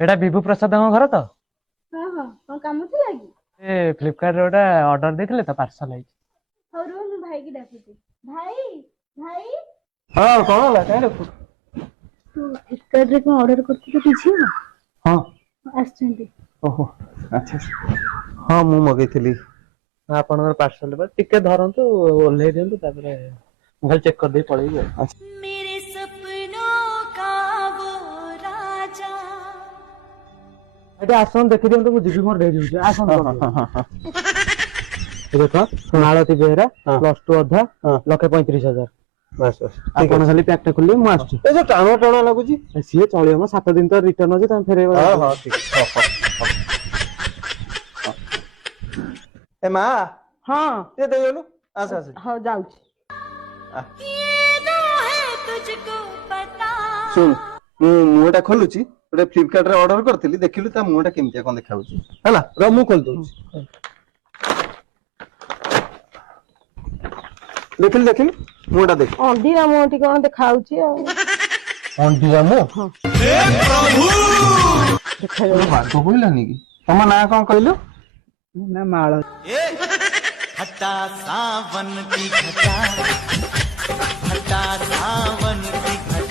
एटा विभू प्रसाद घर तो हाँ हाँ कौन काम थिला कि ए फ्लिपकार्ट रे ओटा ऑर्डर देथिले तो पार्सल आई। और मु भाई की डाकुची भाई भाई हां कोन होला काहे रखु तू फ्लिपकार्ट रे कोन ऑर्डर करती तो किछि ना हां आछंती ओहो अच्छा हाँ मु मगैथिली आपनकर पार्सल पर टिके धरंतु ओल्हे दियंतु तापर मोबाइल चेक कर दे पळेई। मेरे सपनों का वो राजा एटा आसन देखि दियंतु मु जिबी मोर दे दिउछ आसन देखो मालती बेहरा +2 अधा ,35,000 बस बस आपन खाली पैक टा खुली मु आछी ए जो टाणो टाणो लागुची सीए चलियो म 7 दिन तो रिटर्न अछि तम फेरे। हां हां ठीक ए मां हाँ ये दे गेलु आस आस हाँ जाऊ ये तो है तुझको पता सुन मु मुटा खोलुची ओटे फ्लिपकार्ट रे ऑर्डर करथिली देखिलु ता मुटा केमतिया कोन देखाउची हला र मु खोल दउची देखिल मुटा देख अंधीरा मोटी कौन देखाउची आ अंडिया मु हे प्रभु देखा कहलानी कि तम ना कोन कहलो ना माळ हटा सावन की घटा हटा सावन की घटा